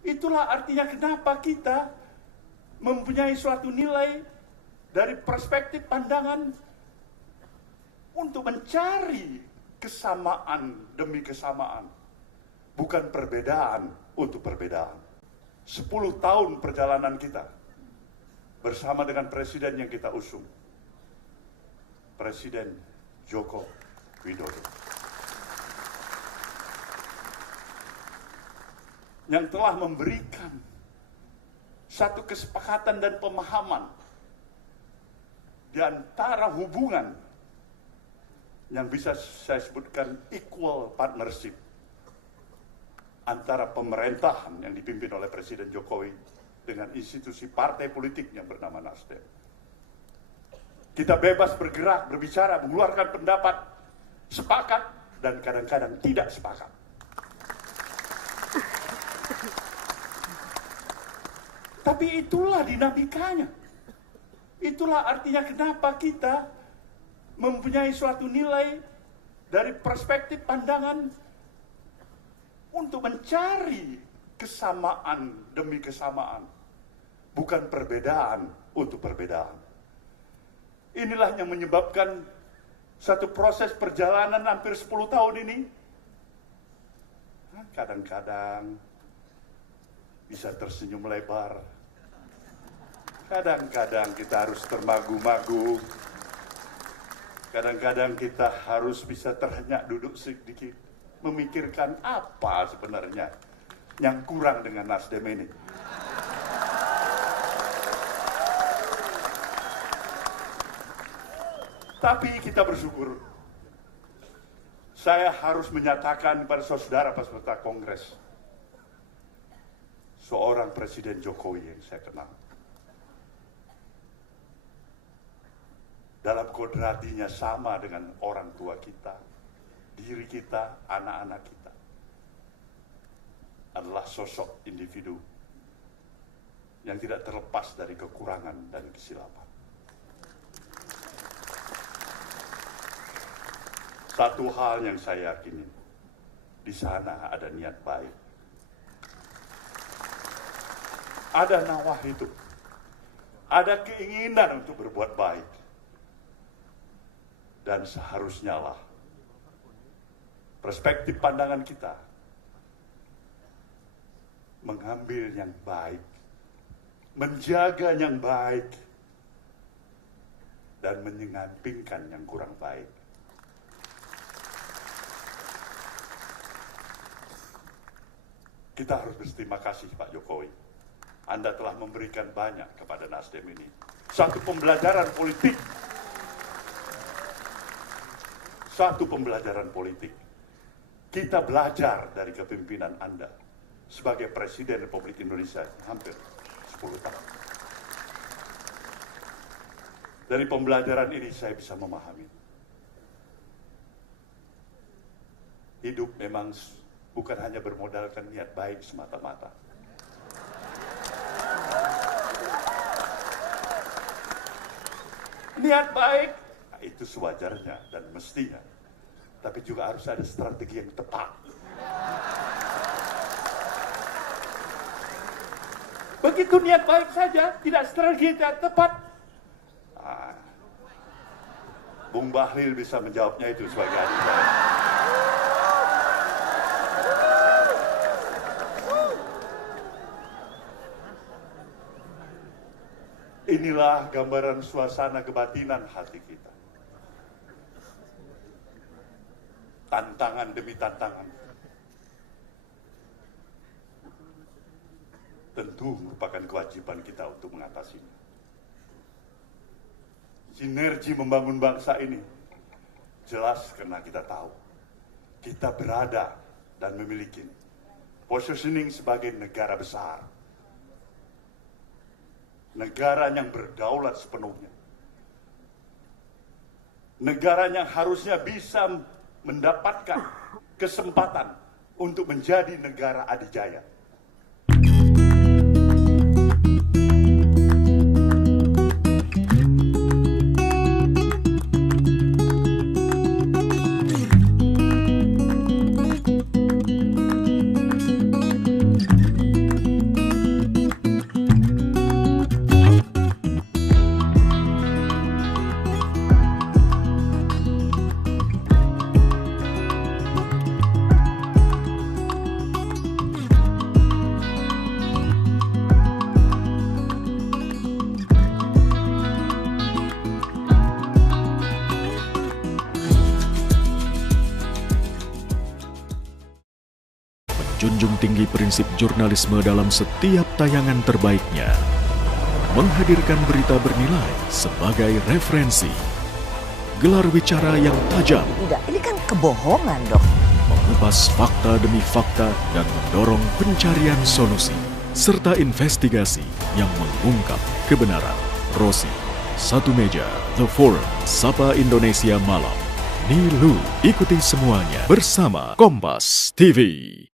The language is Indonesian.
Itulah artinya kenapa kita mempunyai suatu nilai dari perspektif pandangan untuk mencari kesamaan demi kesamaan, bukan perbedaan untuk perbedaan. 10 tahun perjalanan kita bersama dengan presiden yang kita usung, Presiden Joko Widodo, yang telah memberikan satu kesepakatan dan pemahaman di antara hubungan yang bisa saya sebutkan equal partnership antara pemerintahan yang dipimpin oleh Presiden Jokowi dengan institusi partai politik yang bernama Nasdem. Kita bebas bergerak, berbicara, mengeluarkan pendapat, sepakat, dan kadang-kadang tidak sepakat. Tapi itulah dinamikanya. Itulah artinya kenapa kita mempunyai suatu nilai dari perspektif pandangan untuk mencari kesamaan demi kesamaan, bukan perbedaan untuk perbedaan. Inilah yang menyebabkan satu proses perjalanan hampir 10 tahun ini, kadang-kadang bisa tersenyum lebar, kadang-kadang kita harus termagu-magu, kadang-kadang kita harus bisa terhenyak duduk sedikit, memikirkan apa sebenarnya yang kurang dengan Nasdem ini. Tapi kita bersyukur, saya harus menyatakan kepada saudara peserta Kongres, seorang Presiden Jokowi yang saya kenal, dalam kodratinya sama dengan orang tua kita, diri kita, anak-anak kita, adalah sosok individu yang tidak terlepas dari kekurangan dan kesilapan. Satu hal yang saya yakini, di sana ada niat baik, ada nawah hidup, ada keinginan untuk berbuat baik, dan seharusnya lah perspektif pandangan kita mengambil yang baik, menjaga yang baik, dan menyampingkan yang kurang baik. Kita harus berterima kasih Pak Jokowi. Anda telah memberikan banyak kepada Nasdem ini. Satu pembelajaran politik. Satu pembelajaran politik. Kita belajar dari kepemimpinan Anda sebagai Presiden Republik Indonesia hampir 10 tahun. Dari pembelajaran ini saya bisa memahami. Hidup memang bukan hanya bermodalkan niat baik semata-mata. Niat baik, itu sewajarnya dan mestinya. Tapi juga harus ada strategi yang tepat. Begitu niat baik saja, tidak strategi yang tepat. Bung Bahlil bisa menjawabnya itu sebagai adik saya. Inilah gambaran suasana kebatinan hati kita. Tantangan demi tantangan. Tentu merupakan kewajiban kita untuk mengatasinya. Sinergi membangun bangsa ini jelas karena kita tahu kita berada dan memiliki positioning sebagai negara besar. Negara yang berdaulat sepenuhnya. Negara yang harusnya bisa mendapatkan kesempatan untuk menjadi negara adidaya. menjunjung tinggi prinsip jurnalisme dalam setiap tayangan terbaiknya. Menghadirkan berita bernilai sebagai referensi. Gelar bicara yang tajam. Tidak, ini kan kebohongan, Dok. Mengupas fakta demi fakta dan mendorong pencarian solusi. Serta investigasi yang mengungkap kebenaran. Rosi, Satu Meja, The Forum, Sapa Indonesia Malam. Nilu, ikuti semuanya bersama Kompas TV.